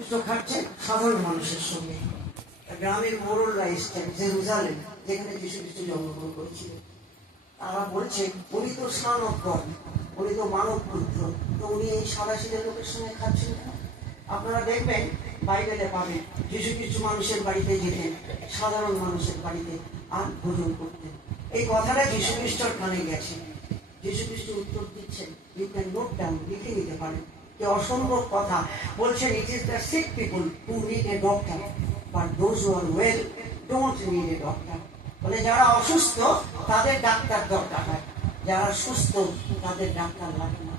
কৃষ্ণ খাচ্ছেন সাধারণ মানুষের সঙ্গে। গ্রামের মোড়লরা এসছেন জেরুজালেম, যেখানে যীশু খ্রিস্ট জন্মগ্রহণ করেছিলেন। তারা বলছেন উনি তো সন অফ গড, উনি তো মানব পুত্র, তো উনি এই সাদাসিধে লোকের সঙ্গে খাচ্ছেন কেন? আপনারা দেখবেন বাইবেলে পাবেন যীশু কিছু মানুষের বাড়িতে যেতেন, সাধারণ মানুষের বাড়িতে আর ভোজন করতেন। এই কথাটা যীশু খ্রিস্টর কানে গেছে। যীশু খ্রিস্ট উত্তর দিচ্ছেন, ইউ ক্যান নোট ডাউন, লিখে নিতে পারেন। যে অসম্ভব কথা বলছেন, it is the sick people who need a doctor, but those who are well don't need a doctor. বলে যারা অসুস্থ তাদের ডাক্তার দরকার হয়, যারা সুস্থ তাদের ডাক্তার লাগে না।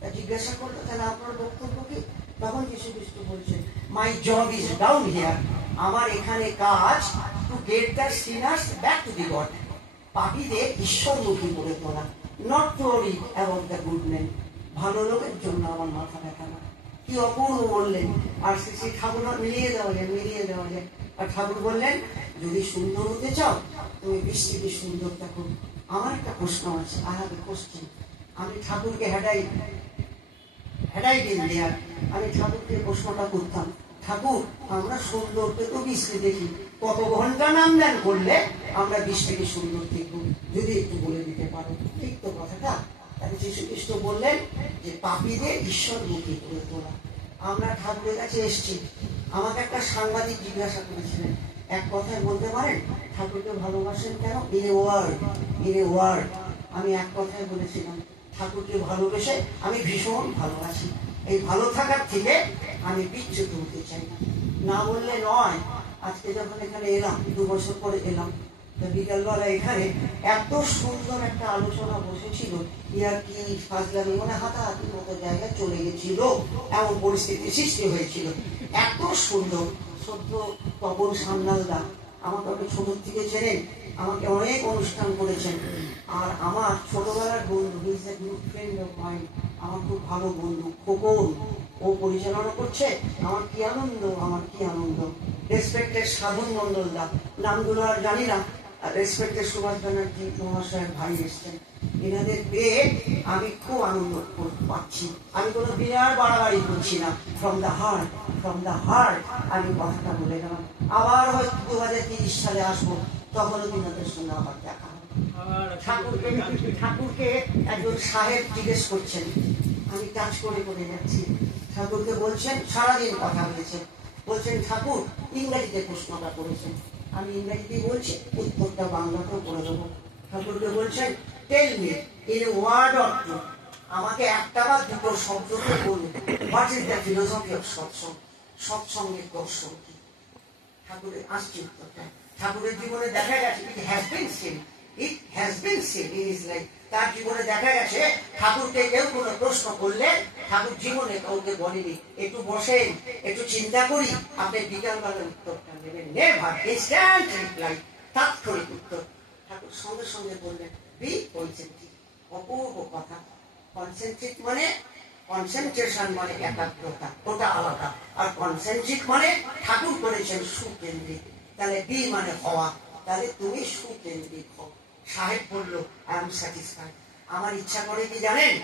তা জিজ্ঞাসা করলো, তাহলে আপনার বক্তব্য কি? তখন যীশু খ্রিস্ট বলছেন, my job is down here, আমার এখানে কাজ to get the sinners back to the God, পাপীদের ঈশ্বরমুখী করে তোলা, not to worry about the good man. ভালো লোকের জন্য আমার মাথা ব্যথা না। কি অপূর্ব বললেন। আর শ্রী ঠাকুর মিলিয়ে দেওয়া যায়। আর ঠাকুর বললেন, যদি সুন্দর হতে চাও তুমি বৃষ্টিকে সুন্দর দেখো। আমার একটা প্রশ্ন আছে, আহারে কোশ্চেন। আমি ঠাকুরকে হেডাই দিন দেয়ার, আমি ঠাকুরকে প্রশ্নটা করতাম, ঠাকুর আমরা সুন্দরকে তো বৃষ্টি দেখি, কত ঘন্টা নাম ধ্যান করলে আমরা বৃষ্টিকে সুন্দর দেখব, যদি একটু বলে দিতে পারো। ঠিক তো কথাটা? তাহলে যীশু খ্রিস্ট বললেন যে পাপীদের ঈশ্বরমুখী করে তোলা। আমরা ঠাকুরের কাছে এসছি। আমাকে একটা সাংবাদিক জিজ্ঞাসা করেছিলেন, এক কথায় বলতে পারেন ঠাকুরকে ভালোবাসেন কেন? In a word. আমি এক কথায় বলেছিলাম, ঠাকুরকে ভালোবেসে আমি ভীষণ ভালোবাসি। এই ভালো থাকার থেকে আমি বিচ্যুত হতে চাই না বললে নয়। আজকে যখন এখানে এলাম, 2 বছর পরে এলাম, বিকালবেলা এখানে এত সুন্দর একটা আলোচনা বসেছিল, ইয়ার কি ফাজলামি, মানে হাতাহাতির মতো জায়গায় চলে গেছিল, এমন পরিস্থিতি সৃষ্টি হয়েছিল। এত সুন্দর। সদ্য তপন সান্যালদা আমাকে অনেক ছোট থেকে চেনেন, আমাকে অনেক অনুষ্ঠান করেছেন। আর আমার ছোটবেলার বন্ধু, is a good friend of mind, আমার খুব ভালো বন্ধু খোকন, ও পরিচালনা করছে। আমার কি আনন্দ। রেসপেক্টের সাধন মন্ডলদা, নামগুলো আর জানি না। রেসপেক্টের সুভাষ ব্যানার্জি মহাশয়ের ভাই এসছেন। এনাদের পেয়ে আমি খুব আনন্দ পাচ্ছি। আমি কোনো বিরাট বাড়াবাড়ি করছি না। ফ্রম দ্য হার্ট আমি কথাটা বলে গেলাম। আবার হয়তো 2030 সালে আসবো, তখনও আপনাদের সঙ্গে আবার দেখা হবে। ঠাকুরকে একজন সাহেব জিজ্ঞেস করছেন, আমি কাজ করে যাচ্ছি। ঠাকুরকে বলছেন, সারাদিন কথা হয়েছে, বলছেন ঠাকুর ইংরেজিতে প্রশ্নটা করেছেন। আমি ইংরেজিতে বলছি, উত্তরটা বাংলাতেও করে দেবো। ঠাকুরকে বলছেন, tell me in a word or two, আমাকে একটা বা দুটো শব্দকে বলুন, what is the philosophy of Satsang, সৎসঙ্গের দর্শন কি? ঠাকুরের আসছে উত্তরটা। ঠাকুরের জীবনে দেখা গেছে, it has been seen in his life. তার জীবনে দেখা গেছে ঠাকুরকে কেউ কোনো প্রশ্ন করলে ঠাকুর জীবনে কাউকে বলেনি, একটু বসেন, একটু চিন্তা করি, আপনি বিকালবেলার উত্তরটা নেবেন। নেভার ইনস্ট্যান্ট রিপ্লাই, তাৎক্ষণিক উত্তর। ঠাকুর সঙ্গে সঙ্গে বললেন, বি কনসেন্ট্রিক। অপূর্ব কথা। কনসেন্ট্রিক মানে কনসেন্ট্রেশন, মানে একাগ্রতা, ওটা আলাদা। আর কনসেন্ট্রিক মানে ঠাকুর করেছেন সুকেন্দ্রিক। তাহলে বি মানে হওয়া, তাহলে তুমি সুকেন্দ্রিক হও। সাহেব বলল, আই এম স্যাটিসফাইড। আমার ইচ্ছা করে কি জানেন?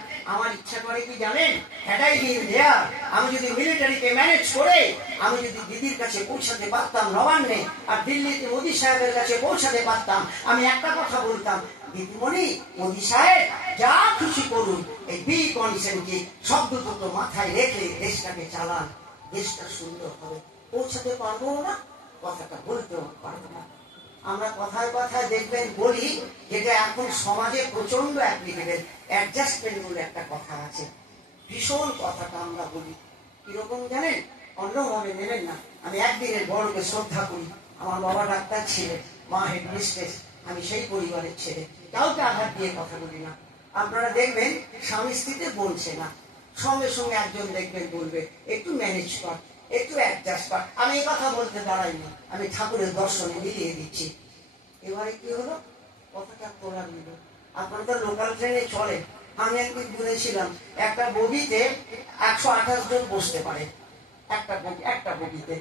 আমি যদি মিলিটারিকে ম্যানেজ করে আমি যদি দিদির কাছে পৌঁছাতে পারতাম নবান্নে, আর দিল্লিতে মোদী সাহেবের কাছে পৌঁছাতে পারতাম, আমি একটা কথা বলতাম, দিদিমণি, মোদী সাহেব যা খুশি করুন, এই বি কনসেন্ট্রিক শব্দ দুটো মাথায় রেখে দেশটাকে চালান, দেশটা সুন্দর হবে। পৌঁছাতে পারবো না, কথাটা বলতেও পারবো না। আমরা কথায় কথায় দেখবেন বলি, যেটা এখন সমাজে প্রচন্ড অ্যাপ্লিকেবল, অ্যাডজাস্টমেন্ট বলে একটা কথা আছে। ভীষণ কথাটা আমরা বলি, কিরকম জানেন? অন্যভাবে নেবেন না। আমি একদিনের বড়কে শ্রদ্ধা করি। আমার বাবা ডাক্তার ছিলেন, মা হেডমিস্ট্রেস, আমি সেই পরিবারের ছেলে, কাউকে আঘাত দিয়ে কথা বলি না। আপনারা দেখবেন স্বামী স্ত্রীতে বলছে না, সঙ্গে সঙ্গে একজন দেখবেন বলবে, একটু ম্যানেজ কর, একটু অ্যাডজাস্ট কর। আমি এই কথা বলতে দাঁড়াইনি, আমি ঠাকুরের দর্শনে মিলিয়ে দিচ্ছি। এবারে কি হলো, কথাটা তোলা নিল। আপনারা তো লোকাল ট্রেনে চলে। আমি একদিন বলেছিলাম, একটা বগিতে 128 জন বসতে পারে, একটা বগিতে।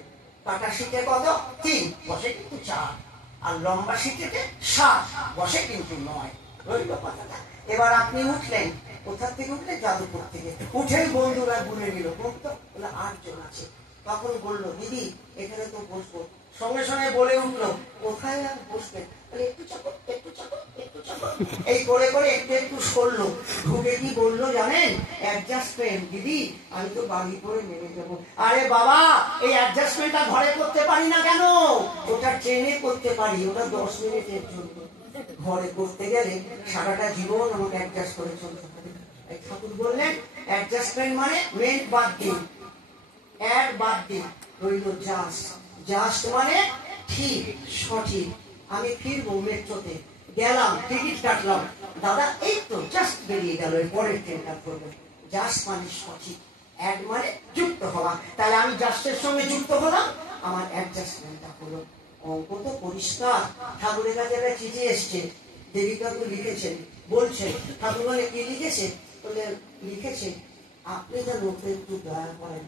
কাটা সিটে কত? 3, বসে কিন্তু 4। আর লম্বা সিটেতে 7, বসে কিন্তু 9। রইল কথাটা। এবার আপনি উঠলেন, কোথা থেকে উঠলেন? যাদবপুর থেকে। উঠেই বন্ধুরা গুনে নিল, বলতো 8 জন আছে। তখন বললো, দিদি এখানে তো বসবো। সঙ্গে সঙ্গে বলে উঠলো, কোথায় আর বসবে, একটু চাপো একটু চাপো একটু চাপো, এই করে করে একটু একটু সরলো। ঢুকে কি বললো জানেন, অ্যাডজাস্টমেন্ট দিদি, আমি তো বাড়ি করে নেমে যাবো। আরে বাবা, এই অ্যাডজাস্টমেন্টটা ঘরে করতে পারি না কেন? ওটা ট্রেনে করতে পারি, ওটা 10 মিনিটের জন্য। ঘরে করতে গেলে সারাটা জীবন আমাকে অ্যাডজাস্ট করে চলতে হবে। ঠাকুর বললেন অ্যাডজাস্টমেন্ট মানে মেন বাদ দিন, এর বাদ দিন, রইল জাস্ট। জাস্ট মানে ঠিক সঠিক। আমি ফিরবো মেট্রোতে, গেলাম টিকিট কাটলাম, দাদা এই তো জাস্ট বেরিয়ে গেল, এর পরের ট্রেনটা করবো। জাস্ট মানে সঠিক, অ্যাড মানে যুক্ত হওয়া। তাহলে আমি জাস্টের সঙ্গে যুক্ত হলাম, আমার অ্যাডজাস্টমেন্টটা হলো। অঙ্ক তো পরিষ্কার। ঠাকুরের কাছে একটা চিঠি এসছে, দেবিকা তো লিখেছেন, বলছেন ঠাকুর বলে কি লিখেছে, বলে লিখেছে আপনি যেন ওকে একটু দয়া করেন।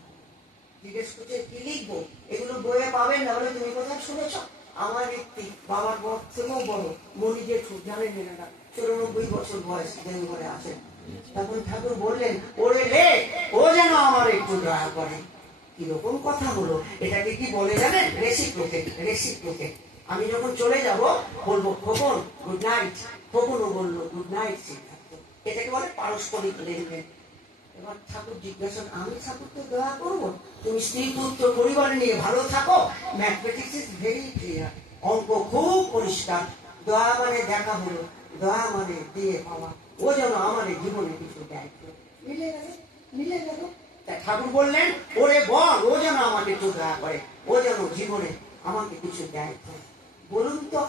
জিজ্ঞেস করছে কি লিখবো, এগুলো বইয়ে পাবেন না। বলে তুমি কোথায় শুনেছ? আমার ব্যক্তি বাবার বর থেকেও বড় মনি জেঠু, জানেন না, 94 বছর বয়স, দেবঘরে আছেন। তখন ঠাকুর বললেন, ওরে লে, ও যেন আমার একটু দয়া করে। কিরকম কথা হলো, এটাকে কি বলে জানেন? রেসিপ্রোকেট। রেসিপ্রোকেট। আমি যখন চলে যাব বলবো খোকন গুড নাইট, খোকনও বললো গুড নাইট। এটাকে বলে পারস্পরিক লেনদেন। এবার ঠাকুর জিজ্ঞাসা, আমি ঠাকুরকে দয়া করবো? তুমি স্ত্রী পুত্র পরিবার নিয়ে ভালো থাকো। ম্যাথমেটিক্স ইজ ভেরি ক্লিয়ার, অঙ্ক খুব পরিষ্কার। দয়া মানে দেখা হলো, দয়া মানে দিয়ে পাওয়া। ও যেন আমার জীবনে কিছু দেয়। মিলে গেল, মিলে গেল। ঠাকুর বললেন, ওরে বল ও যেন আমাকে একটু দয়া করে, ও যেন জীবনে আমাকে কিছু দেয়। বলুন তো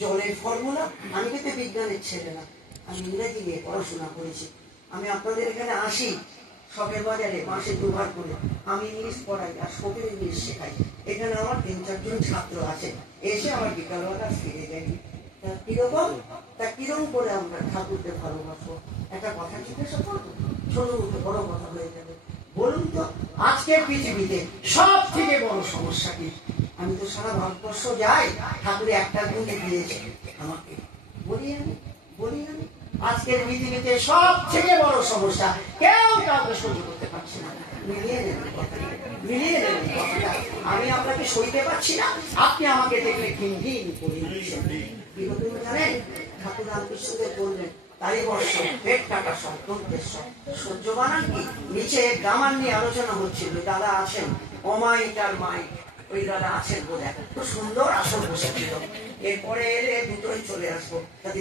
জলের ফর্মুলা। আমি কিন্তু বিজ্ঞানের ছেলে না, আমি ইংরেজি নিয়ে পড়াশোনা করেছি। আমি আপনাদের এখানে আসি শখের বাজারে মাসে 2 বার করে, আমি ইংলিশ পড়াই আর শখের ইংলিশ শেখাই। এখানে আমার 3-4 জন ছাত্র আছে, এসে আমার বিকালবেলা ফিরে যাই। কিরকম, তা কিরকম করে আমরা ঠাকুরকে ভালোবাসবো? একটা কথা জিজ্ঞাসা করবো, ছোট বড় কথা হয়ে যাবে। বলুন তো আজকের পৃথিবীতে সব থেকে বড় সমস্যা কি? আমি তো সারা ভারতবর্ষ যাই, ঠাকুর একটা গুণে দিয়েছে আমাকে। বলি আমি আজকের পৃথিবীতে সব থেকে বড় সমস্যা, কেউ কাউকে সহ্য করতে পারছে না। মিলিয়ে নেবেন কথাটা, মিলিয়ে নেবেন কথাটা। আমি আপনাকে সইতে পারছি না, আপনি আমাকে দেখলে ঘিন করে দিচ্ছেন। বিরোধী জানেন, ঠাকুর রামকৃষ্ণদেব বললেন তারই বর্ষ পেট কাটা সহ্য বানান কি? নিচে গ্রামার নিয়ে আলোচনা হচ্ছিল, দাদা আছেন, অমাইটার মাই, ওই দাদা আছেন বলে খুব সুন্দর আসর বসেছিল। এরপরে এলে দুটোই চলে আসবো, যাতে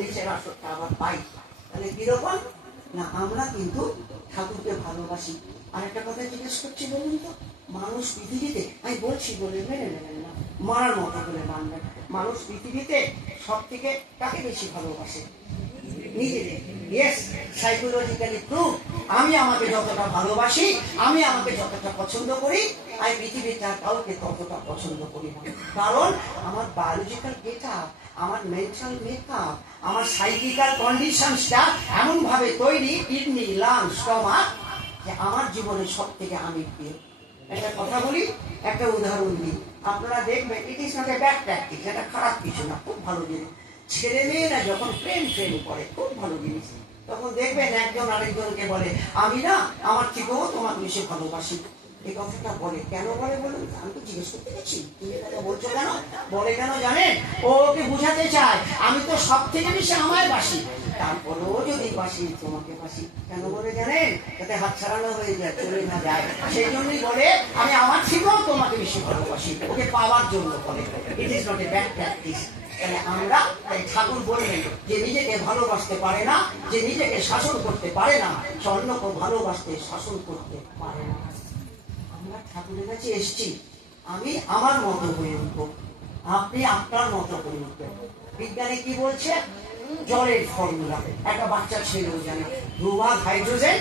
নিচের আসরটা আবার পাই। তাহলে কিরকম না, আমরা কিন্তু ঠাকুরকে ভালোবাসি। আর একটা কথা জিজ্ঞেস করছি, বলুন তো মানুষ পৃথিবীতে, আমি বলছি বলে মেনে নেবেন না, মারার মতো বলে মানবেন, মানুষ পৃথিবীতে সব থেকে কাকে বেশি ভালোবাসে? নিজেদের। Yes, psychologically prove. আমি আমাকে যতটা ভালোবাসি, আমি আমাকে যতটা পছন্দ করি, আমি পৃথিবীতে কাউকে ততটা পছন্দ করি না। কারণ আমার বায়োলজিক্যাল গেটআপ, আমার মেন্টাল মেকআপ, আমার সাইকিক্যাল কন্ডিশনসটা এমন ভাবে তৈরি, কিডনি, লাংস, স্টমাক, যে আমার জীবনের সব থেকে আমি প্রিয়। একটা কথা বলি, একটা উদাহরণ দিই, আপনারা দেখবেন it is not a bad practice, এটা খারাপ কিছু না, খুব ভালো জিনিস। ছেলে মেয়েরা যখন প্রেম করে, খুব ভালো জিনিস, তখন দেখবেন একজন আরেকজনকে বলে আমি না আমার থেকেও তোমাকে বেশি ভালোবাসি। এই কথাটা বলে কেন বলে বলুন? আমি তো জিজ্ঞেস করতে গেছি, তুমি এটা বলছো কেন? বলে কেন জানেন? ওকে বুঝাতে চায় আমি তো সব থেকে বেশি আমায় বাসি, তারপরেও যদি বাসি তোমাকে বাসি। কেন বলে জানেন? যাতে হাত ছাড়ানো হয়ে যায়, চলে না যায়। সেই জন্যই বলে আমি আমার থেকেও তোমাকে বেশি ভালোবাসি, ওকে পাওয়ার জন্য বলে। It is not a bad practice. আমরা ঠাকুর বললেন যে নিজেকে ভালোবাসতে পারে না, যে নিজেকে শাসন করতে পারে না, সে অন্যকে ভালোবাসতে শাসন করতে পারে না। আমরা ঠাকুরের কাছে এসছি, আমি আমার মতো হয়ে উঠবো, আপনি আপনার মতো হয়ে উঠবেন। বিজ্ঞানী কি বলছে? জলের ফর্মুলা একটা বাচ্চা ছেলেও জানে, 2 ভাগ হাইড্রোজেন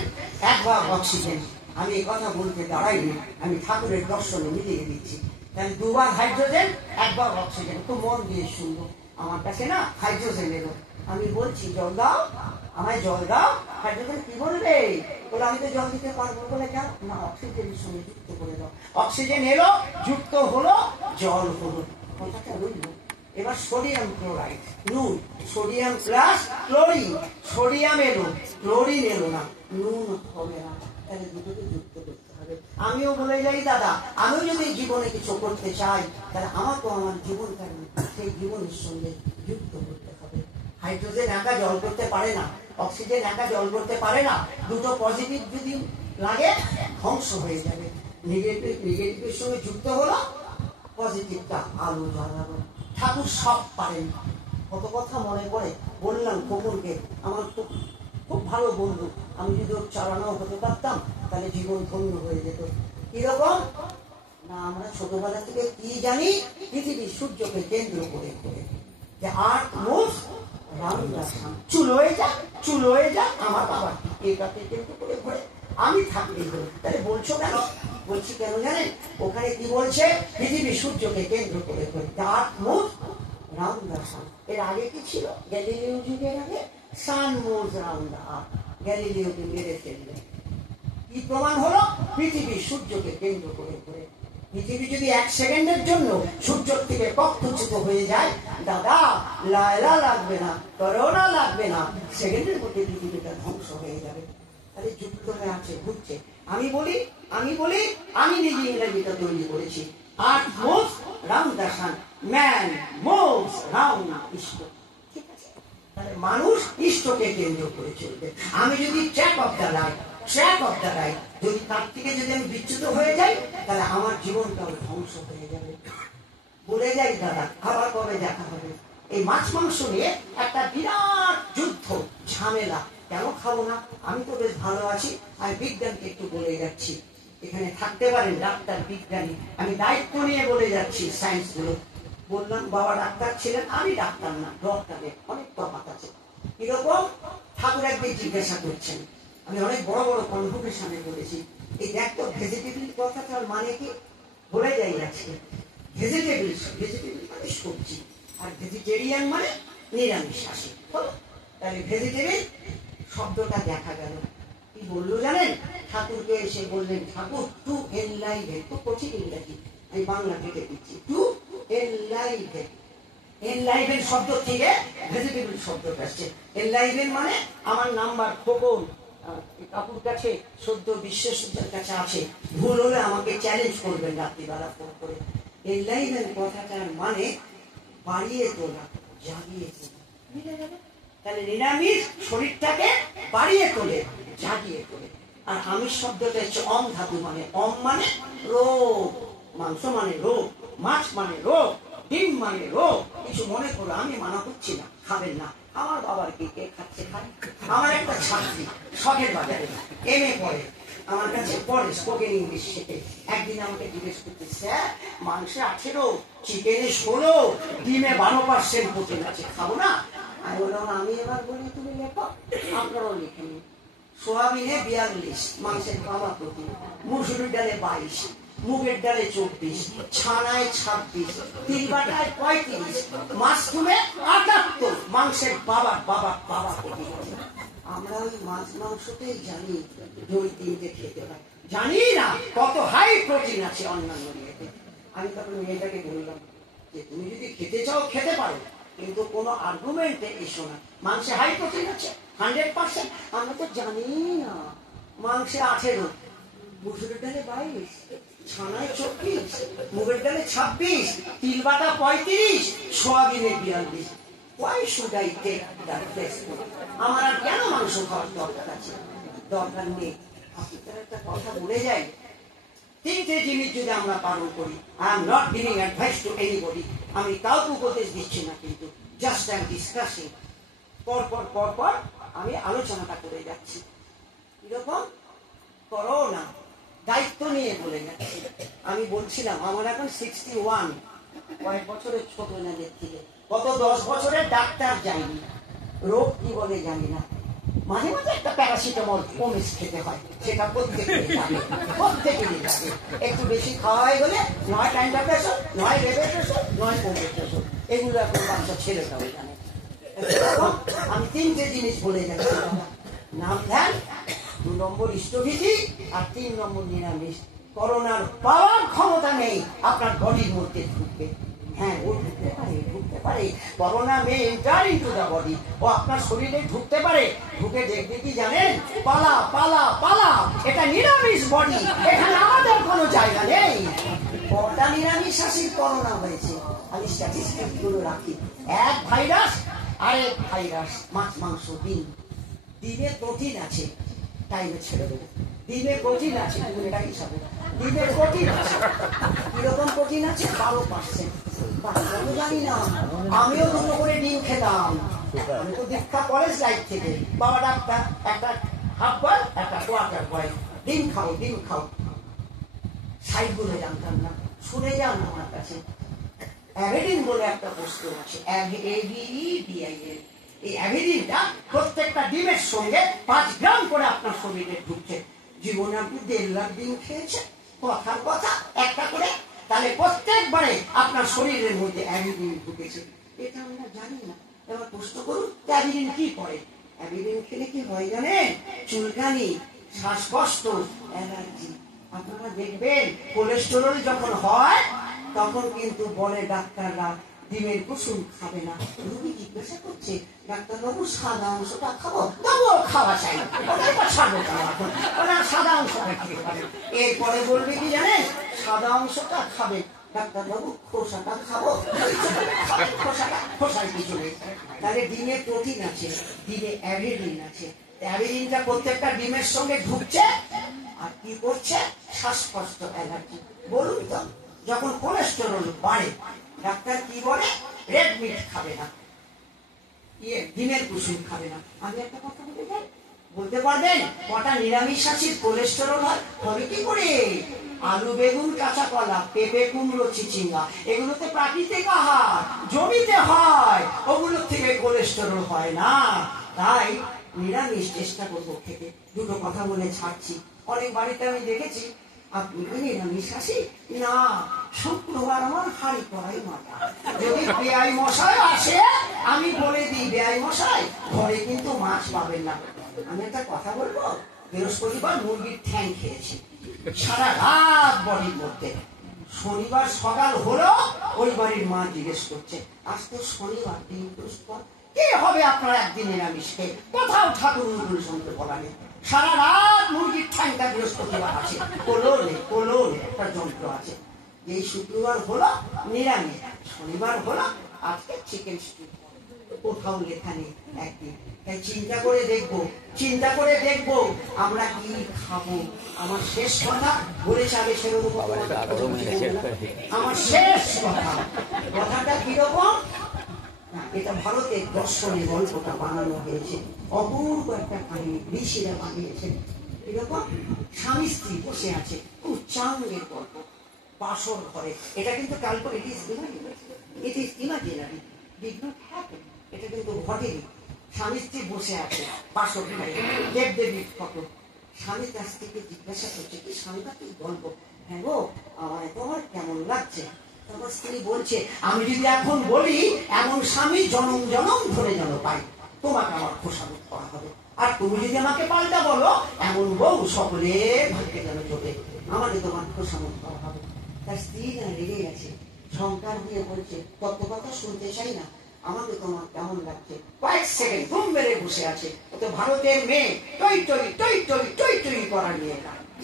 1 ভাগ অক্সিজেন। আমি এই কথা বলতে দাঁড়াইনি, আমি ঠাকুরের দর্শনে মিলিয়ে দিচ্ছি। তাহলে 2 ভাগ হাইড্রোজেন 1 ভাগ অক্সিজেন। খুব মন দিয়ে শুনবো। আমার কাছে না হাইড্রোজেন এলো, আমি বলছি জল দাও, আমায় জল দাও। হাইড্রোজেন কি বলবে? বলে আমি তো জল দিতে পারবো। বলে যাও না, অক্সিজেনের সঙ্গে যুক্ত করে দাও। অক্সিজেন এলো, যুক্ত হলো, জল হলো। কথাটা রইল। এবার সোডিয়াম ক্লোরাইড, নুন, সোডিয়াম প্লাস ক্লোরিন, সোডিয়াম এলো, ক্লোরিন এলো না, নুন হবে না। তাহলে দুটোকে যুক্ত করতে হবে। আমিও বলে যাই দাদা, আমিও যদি জীবনে কিছু করতে চাই, তাহলে আমাকেও আমার জীবনটা সেই জীবনের সঙ্গে যুক্ত করতে হবে। হাইড্রোজেন একা জল করতে পারে না, অক্সিজেন একা জল করতে পারে না। দুটো পজিটিভ যদি লাগে ধ্বংস হয়ে যাবে। নেগেটিভের সঙ্গে যুক্ত হলো, পজিটিভটা আলো জ্বালাবো। ঠাকুর সব পারেন। কত কথা মনে পড়ে, বললাম খোকনকে, আমার খুব খুব ভালো বন্ধু, আমি যদি ওর চালানো হতে পারতাম তাহলে জীবন ধন্য হয়ে যেত। কিরকম না, আমরা ছোটবেলা থেকে কি জানি, পৃথিবীর সূর্যকে কেন্দ্র করে করে যে আর্থ মুভস রাউন্ড দ্য সান, চুল হয়ে যা আমার বাবা এটাকে কেন্দ্র করে ঘোরে, আমি থাকতেই হই। তাহলে বলছো কেন? বলছি কেন জানেন, ওখানে কি বলছে, পৃথিবী সূর্যকে কেন্দ্র করে ঘোরে, আর্থ মুভস রাউন্ড দ্য সান। এর আগে কি ছিল? গ্যালিলিও যুগের আগে সান মুভস রাউন্ড দ্য আর্থ, গ্যালিলিওকে মেরে ফেললেন। কি প্রমাণ হলো? পৃথিবী সূর্যকে কেন্দ্র করে ঘোরে। পৃথিবী যদি 1 সেকেন্ডের জন্য সূর্যের থেকে কক্ষচ্যুত হয়ে যায়, দাদা লায়লা লাগবে না, করোনা লাগবে না, সেকেন্ডের মধ্যে পৃথিবীটা ধ্বংস হয়ে যাবে। তাহলে যুক্ত হয়ে আছে, ঘুরছে। আমি বলি আমি নিজে ইংরেজিটা তৈরি করেছি, earth moves round the sun, man moves round east. ঠিক আছে, তাহলে মানুষ ইষ্টকে কেন্দ্র করে চলবে। আমি যদি ট্র্যাক অফ দ্য লাইফ যদি তার থেকে যদি আমি বিচ্যুত হয়ে যাই, তাহলে আমার জীবনটাও ধ্বংস হয়ে যাবে। বলে যাই দাদা, আবার কবে দেখা হবে? এই মাছ মাংস নিয়ে একটা বিরাট যুদ্ধ, ঝামেলা। কেন খাবো না? আমি তো বেশ ভালো আছি। আমি বিজ্ঞানকে একটু বলে যাচ্ছি, এখানে থাকতে পারেন ডাক্তার বিজ্ঞানী, আমি দায়িত্ব নিয়ে বলে যাচ্ছি সায়েন্স গুলো। বললাম বাবা ডাক্তার ছিলেন, আমি ডাক্তার না, ডক্টরের অনেক তফাৎ আছে। কিরকম? ঠাকুর একদিন জিজ্ঞাসা করছেন, আমি অনেক বড় বড় কনভোকেশনে বলেছি, এই দেখ তো ভেজিটেবল কথাটার মানে কি? বলে যাই আজকে। ভেজিটেবল মানে সবজি, আর ভেজিটেরিয়ান মানে নিরামিষাশী। তাহলে ভেজিটেবল শব্দটা দেখা গেল। কি বললো জানেন? ঠাকুরকে এসে বললেন, ঠাকুর টু এনলাইভেন, তো কঠিন ইংরাজি, আমি বাংলা কেটে দিচ্ছি, টু এনলাইভেন। এনলাইভেন শব্দ থেকে ভেজিটেবল শব্দটা আসছে। এনলাইভেন মানে আমার নাম্বার খোকন কাকুর কাছে, সদ্য বিশ্বের কাছে আছে, ভুল হলে আমাকে চ্যালেঞ্জ করবেন রাত্রিবেলা ফোন করে। এনলাইভেন কথাটার মানে বাড়িয়ে তোলা, জাগিয়ে তোলা। তাহলে নিরামিষ শরীরটাকে বাড়িয়ে তোলে, জাগিয়ে তোলে। আর আমিষ শব্দটা হচ্ছে অম ধাতু, মানে অম মানে রোগ, মাংস মানে রোগ, মাছ মানে রোগ, ডিম মানে রোগ। কিছু মনে করো, আমি মানা করছি না, খাবেন না। আমার বাবার কি কে খাচ্ছে খাই। আমার একটা ছাত্রী শখের বাজারে এমএ পড়ে, আমার কাছে পড়ে স্পোকেন ইংলিশ শেখে। একদিন আমাকে জিজ্ঞেস করতে, স্যার মাংসে 18, চিকেনে 16, ডিমে 12% প্রোটিন আছে, খাবো না? আমি বললাম, আমি এবার বলি তুমি লেখো, আপনারাও লিখে নিন। সোয়াবিনে 42 মাংসের বাবা প্রোটিন, মুসুরির ডালে 22, মুগের ডালে 24, ছানায় 26, তিল বাটায় 35, মাশরুমে 78, মাংসের বাবা বাবা বাবা প্রোটিন আছে। আমরা ওই মাছ মাংসতেই জানি দুই তিনটে খেতে হয়, জানি না কত হাই প্রোটিন আছে অন্যান্য ইয়েতে। আমি তখন মেয়েটাকে বললাম যে তুমি যদি খেতে চাও খেতে পারো, কিন্তু কোনো আর্গুমেন্টে এসো না। মাংসে হাই প্রোটিন আছে 100%, আমরা তো জানি না। মাংসে 18, মুসুরের ডালে 22, ছানায় 24, মুগের ডালে 26, তিল বাটা 35, সোয়াবিনে 42। Why should I take that flesh food? আমার আর কেন মাংস খাওয়ার দরকার আছে? দরকার নেই। আপনাদের একটা কথা বলে যাই, 3টে জিনিস যদি আমরা পালন করি, I am not giving advice to anybody, আমি কাউকে উপদেশ দিচ্ছি না, কিন্তু জাস্ট আই এম ডিসকাসিং। পর আমি আলোচনাটা করে যাচ্ছি। কিরকম? করোনা দায়িত্ব নিয়ে বলে যাচ্ছি। আমি বলছিলাম আমার এখন 61, কয়েক বছরের ছোট এনাদের থেকে, গত 10 বছরের ডাক্তার যায়নি, রোগ কি বলে জানি না। মাঝে মাঝে একটা প্যারাসিটামল কমিস খেতে হয়, সেটা প্রত্যেকেরই লাগে। একটু বেশি খাওয়া হয়ে গেলে নয় টাইমটা প্রেশার, নয় লেভেল প্রেশার, নয় কোমরের প্রেশার, এগুলো এখন বাচ্চা ছেলেটাও জানে। আমি 3টে জিনিস বলে যাচ্ছি, নাম ধ্যান, 2 নম্বর ইষ্টভীতি, আর 3 নম্বর নিরামিষ। করোনার পাওয়ার ক্ষমতা নেই আপনার বডির মধ্যে ঢুকবে। হ্যাঁ, ও ঢুকতে পারে। Corona may enter into the body. ও আপনার শরীরে ঢুকতে পারে। ঢুকে দেখবে কি জানেন? পালা পালা পালা। এটা নিরামিষ বডি, এখানে আমাদের কোনো জায়গা নেই। কটা নিরামিষ শাসির করোনা হয়েছে আমি স্ট্যাটিস্টিক্স গুলো রাখি। এক ভাইরাস, আরেক ভাইরাস, মাছ মাংস ডিম। ডিমে প্রোটিন আছে, টাইমে ছেড়ে দেবো। ডিমে প্রোটিন আছে, তুমি এটা হিসাবে। ডিমে প্রোটিন আছে, কিরকম প্রোটিন আছে? 12%। আমি জানি না, আমিও দুটো করে ডিম খেতাম। আমি তো দীক্ষা কলেজ লাইফ থেকে। বাবা ডাক্তার, একটা হাফ বয়েল, একটা কোয়ার্টার বয়েল। ডিম খাও, ডিম খাও। সাইড গুলো জানতাম না, শুনে যান আমার কাছে। অ্যাভেডিন বলে একটা বস্তু আছে, AVEDIN। এই অ্যাভেডিনটা প্রত্যেকটা ডিমের সঙ্গে 5 গ্রাম করে আপনার শরীরে ঢুকছে। জীবনে আপনি 1.5 লাখ ডিম খেয়েছেন, কথার কথা, একটা করে। তাহলে প্রত্যেকবারে আপনার শরীরের মধ্যে অ্যাভেডিন ঢুকেছে, এটা আমরা জানি না। এবার প্রশ্ন করুন, অ্যাভেডিন কি করে? অ্যাভেডিন খেলে কি হয় জানেন? চুলকানি, শ্বাসকষ্ট, অ্যালার্জি। আপনারা দেখবেন কোলেস্টেরল যখন হয় তখন কিন্তু বলে ডাক্তাররা ডিমের কুসুম খাবে না। রুগী জিজ্ঞাসা করছে, ডাক্তারবাবু সাদা অংশটা খাবো? তবুও খাওয়া চাই, ছাড়বো এখন, সাদা অংশটা খেতে পারে। এরপরে বলবে কি জানেন? সাদা অংশটা খাবে, ডাক্তারবাবু খোসাটা খাবো? খোসায় কিছু নেই। তাহলে ডিমে প্রোটিন আছে, ডিমে অ্যাভেডিন আছে। অ্যাভেডিনটা প্রত্যেকটা ডিমের সঙ্গে ঢুকছে আর কি করছে? শ্বাসকষ্ট, অ্যালার্জি। বলুন তো, যখন কোলেস্টেরল বাড়ে ডাক্তার কি বলে? রেড মিট খাবে না, ডিমের কুসুম খাবে না। আমি একটা কথা বলতে চাই, বলতে পারবেন কটা নিরামিষাশীর কোলেস্টেরল হয়? হবে কি করে? আলু, বেগুন, কাঁচা কলা, পেঁপে, কুমড়ো, চিচিঙ্গা, এগুলোতে প্রাকৃতিক আহার, জমিতে হয়, ওগুলোর থেকে কোলেস্টেরল হয় না। তাই নিরামিষ চেষ্টা করবো খেতে। দুটো কথা বলে ছাড়ছি। অনেক বাড়িতে আমি দেখেছি, আপনি নিরামিষ আসি না, শুক্রবার আমার হাড়ি করাই মাথা। যদি বেআই মশাই আসে, আমি বলে দিই, বেআই মশাই ঘরে কিন্তু মাছ পাবেন না। আমি একটা কথা বলবো, বৃহস্পতিবার মুরগির ঠ্যাং খেয়েছি, সারা রাত বডির মধ্যে। শনিবার সকাল হলো, ওই বাড়ির মা জিজ্ঞেস করছে, আজ তো শনিবার, দিন বৃহস্পতিবার, কি হবে আপনার একদিন নিরামিষ খেয়ে? কোথাও ঠাকুর মুরগুলো শুনতে বলা নেই। সারা রাত মুরগির ঠ্যাংটা বৃহস্পতিবার আছে, কোলোনে একটা যন্ত্র আছে। এই শুক্রবার হলো নিরামিষ, শনিবার হলো আজকে চিকেন স্টু, কোথাও লেখা নেই একদিন। তাই চিন্তা করে দেখবো আমরা কি খাবো। আমার শেষ কথা বলে যাবে সেরকম। আমার শেষ কথাটা কিরকম? এটা ভারতের দর্শনে গল্পটা বানানো হয়েছে, অপূর্ব একটা কাহিনী, ঋষিরা বানিয়েছে। এরকম স্বামী স্ত্রী বসে আছে, উচ্চাঙ্গের গল্প, বাসর ঘরে। এটা কিন্তু কাল্পনিক, it is imaginary, did not happen. এটা কিন্তু ঘটেনি। স্বামী স্ত্রী বসে আছে বাসর ঘরে, দেবদেবীর ফটো। স্বামী তার স্ত্রীকে জিজ্ঞাসা করছে, কি সাংঘাতিক গল্প, হ্যাঁ গো, আমার তোমার কেমন লাগছে? আমার স্ত্রী বলছে, আমি যদি এখন বলি এমন স্বামী জনম জনম ধরে যেন পাই, তোমাকে আমার খোসামত করা হবে। আর তুমি যদি আমাকে পাল্টা বলো, এমন বউ সকলের ভাগ্যে যেন জোটে, আমাকে তোমার খোসামত করা হবে। তার স্ত্রী যেন রেগে গেছে, সংকার দিয়ে বলছে, তত কথা শুনতে চাই না, আমাকে তোমার কেমন লাগছে? কয়েক সেকেন্ড ঘুম মেরে বসে আছে। ও তো ভারতের মেয়ে, টই টই টই টই টই টই করা নিয়ে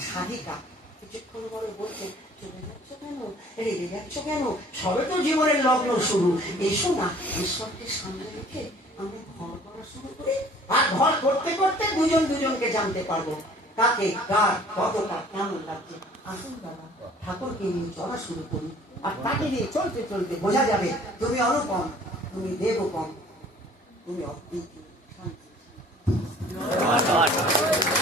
সাধিকা। কিছুক্ষণ পরে বলছে, চলে যাচ্ছ কেন, রেগে যাচ্ছ কেন? সবে তো জীবনের লগ্ন শুরু, এসো না, ঈশ্বরকে সামনে রেখে আমরা ঘর করা শুরু করি। আর ঘর করতে করতে দুজন দুজনকে জানতে পারবো, কাকে কার কতটা কেমন লাগছে। আসুন দাদা, ঠাকুরকে নিয়ে চলা শুরু করি। আর তাকে নিয়ে চলতে চলতে বোঝা যাবে তুমি অনুপম, তুমি দেবকম, তুমি অদ্বিতীয়।